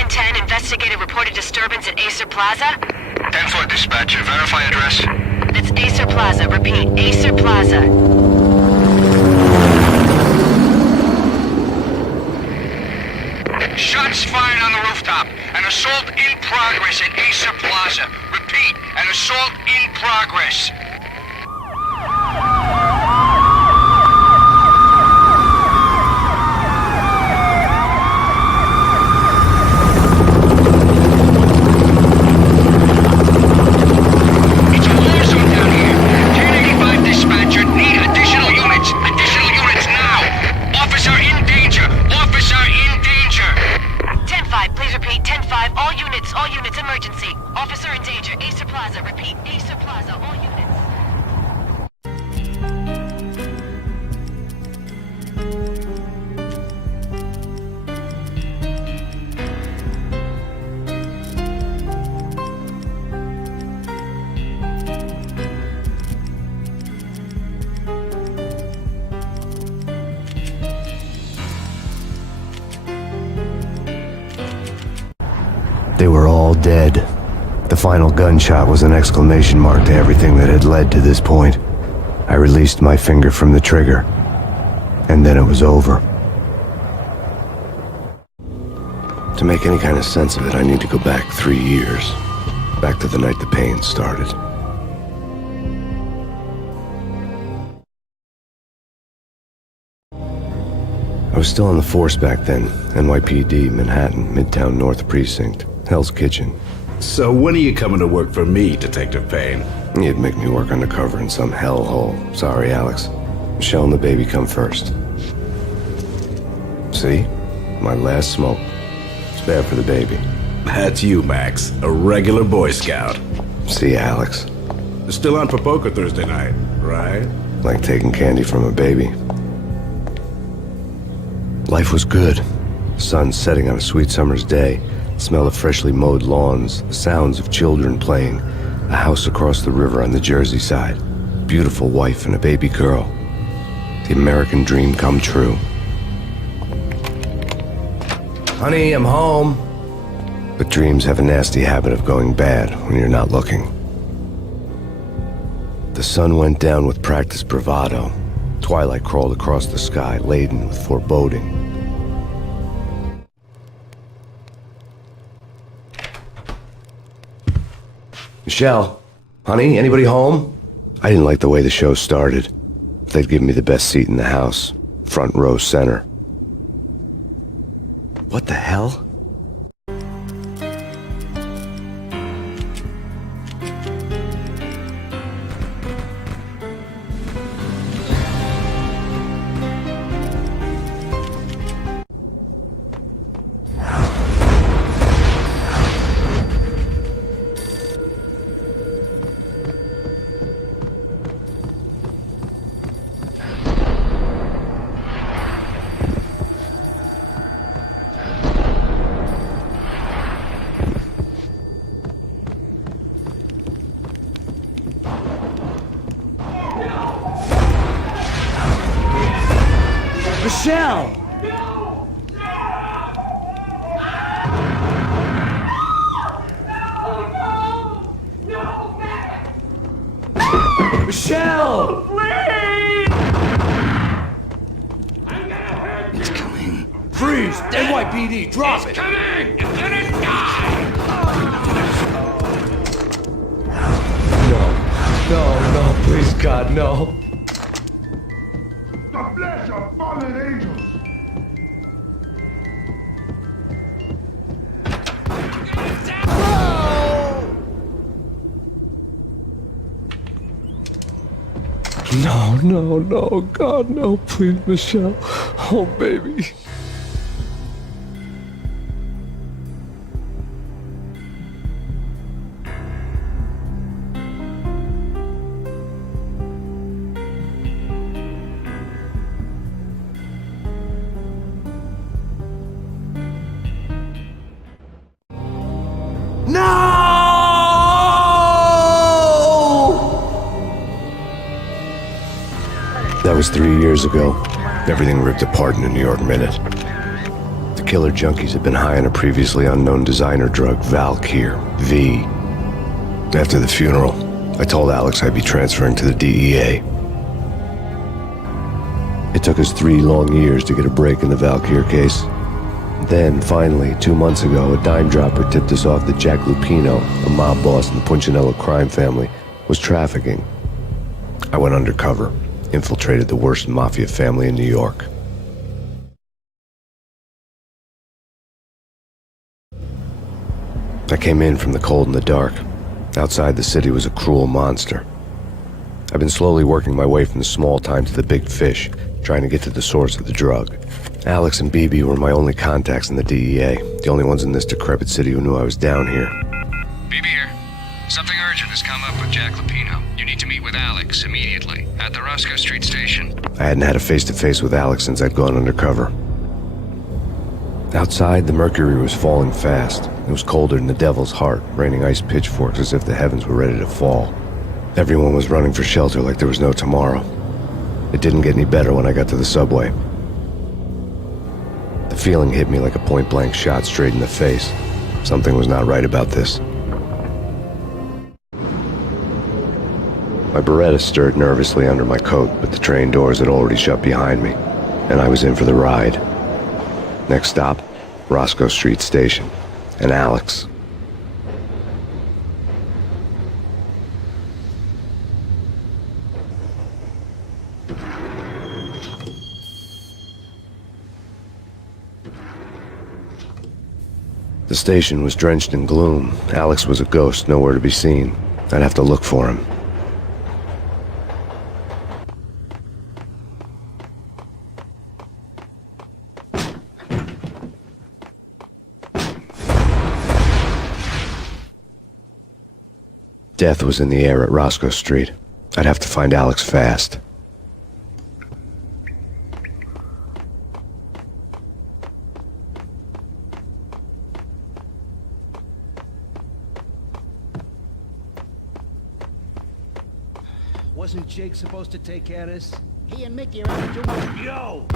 1010, investigated reported disturbance at Acer Plaza. 10-4 dispatcher, verify address. That's Acer Plaza, repeat, Acer Plaza. Shots fired on the rooftop. An assault in progress at Acer Plaza. Repeat, an assault in progress. It's a war zone down here. 1085 dispatcher, need additional units. Additional units now. Officer in danger. Officer in danger. 10-5, please repeat, 10-5, all units, emergency. Officer in danger, Acer Plaza, repeat, Acer Plaza, all units. They were all dead. The final gunshot was an exclamation mark to everything that had led to this point. I released my finger from the trigger, and then it was over. To make any kind of sense of it, I need to go back 3 years. Back to the night the Payne started. I was still on the force back then. NYPD, Manhattan, Midtown North Precinct, Hell's Kitchen. So when are you coming to work for me, Detective Payne? You'd make me work undercover in some hellhole. Sorry, Alex. Michelle and the baby come first. See? My last smoke. It's bad for the baby. That's you, Max. A regular Boy Scout. See, Alex. Still on for poker Thursday night, right? Like taking candy from a baby. Life was good. Sun setting on a sweet summer's day. The smell of freshly mowed lawns. The sounds of children playing. A house across the river on the Jersey side. Beautiful wife and a baby girl. The American dream come true. Honey, I'm home. But dreams have a nasty habit of going bad when you're not looking. The sun went down with practiced bravado. Twilight crawled across the sky, laden with foreboding. Michelle, honey, anybody home? I didn't like the way the show started. They'd give me the best seat in the house, front row center. What the hell? Michelle! Michelle! It's coming. Freeze! NYPD, drop it! Coming! It's gonna die! No, please God, no. The flesh of fallen angels. No, God, no, please, Michelle. Oh, baby. That was 3 years ago. Everything ripped apart in a New York minute. The killer junkies had been high on a previously unknown designer drug, Valkyr, V. After the funeral, I told Alex I'd be transferring to the DEA. It took us 3 long years to get a break in the Valkyr case. Then, finally, 2 months ago, a dime dropper tipped us off that Jack Lupino, a mob boss in the Punchinello crime family, was trafficking. I went undercover, infiltrated the worst mafia family in New York. I came in from the cold and the dark. Outside the city was a cruel monster. I've been slowly working my way from the small time to the big fish, trying to get to the source of the drug. Alex and BB were my only contacts in the DEA, the only ones in this decrepit city who knew I was down here. BB here. Something urgent has come up with Jack Lupino. You need to meet with Alex immediately at the Roscoe Street station. I hadn't had a face-to-face with Alex since I'd gone undercover. Outside, the mercury was falling fast. It was colder than the devil's heart, raining ice pitchforks as if the heavens were ready to fall. Everyone was running for shelter like there was no tomorrow. It didn't get any better when I got to the subway. The feeling hit me like a point-blank shot straight in the face. Something was not right about this. My Beretta stirred nervously under my coat, but the train doors had already shut behind me, and I was in for the ride. Next stop, Roscoe Street Station, and Alex. The station was drenched in gloom. Alex was a ghost, nowhere to be seen. I'd have to look for him. Death was in the air at Roscoe Street. I'd have to find Alex fast. Wasn't Jake supposed to take care of this? He and Mickey are having too much. Yo!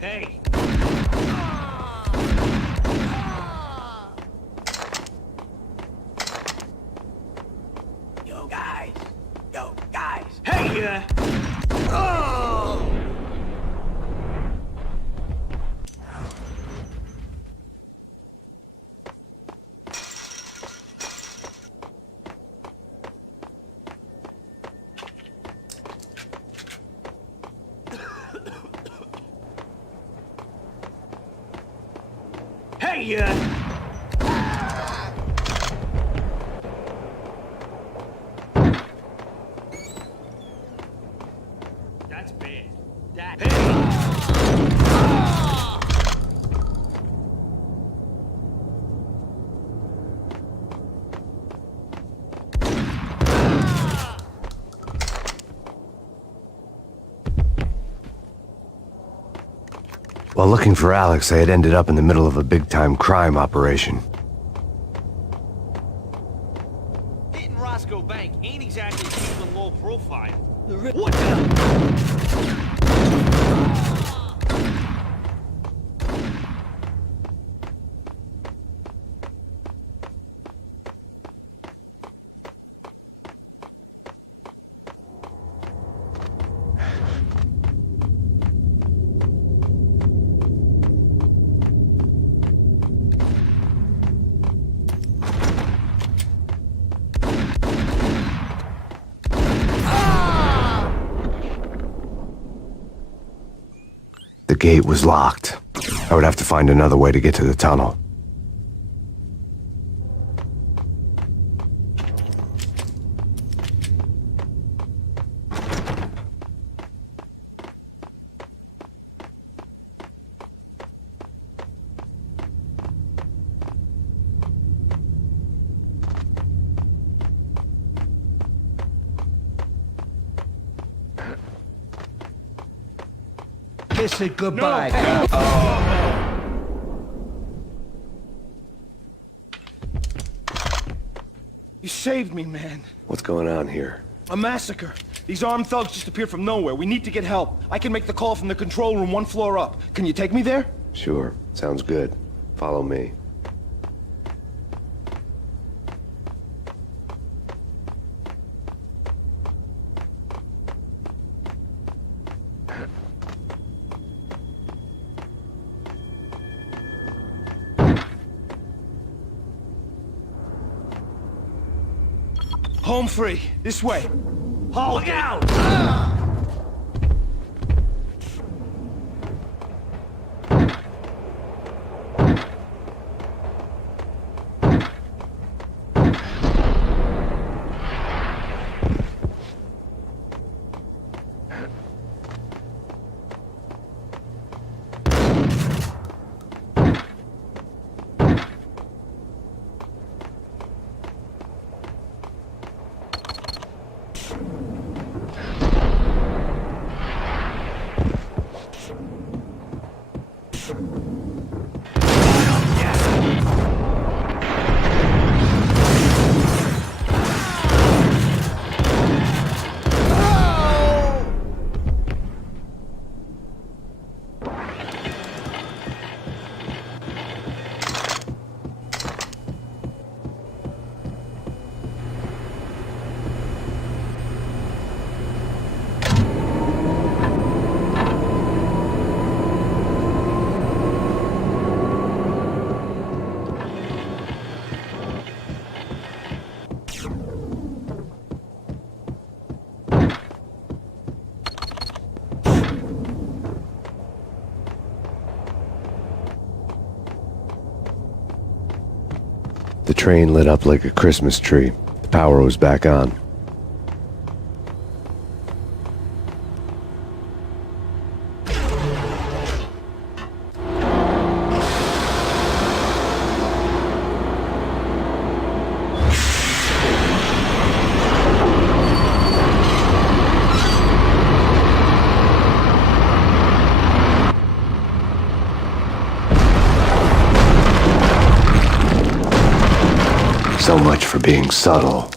Hey! Yo, guys! Yo, guys! Hey, Oh! Hey, That's bad. While looking for Alex, I had ended up in the middle of a big-time crime operation. Hitting Roscoe Bank ain't exactly keeping low profile. What the? The gate was locked. I would have to find another way to get to the tunnel. Kiss it goodbye. You saved me, man. What's going on here? A massacre. These armed thugs just appeared from nowhere. We need to get help. I can make the call from the control room 1 floor up. Can you take me there? Sure, sounds good. Follow me. Home free. This way. Hold out! The train lit up like a Christmas tree. The power was back on. So much for being subtle.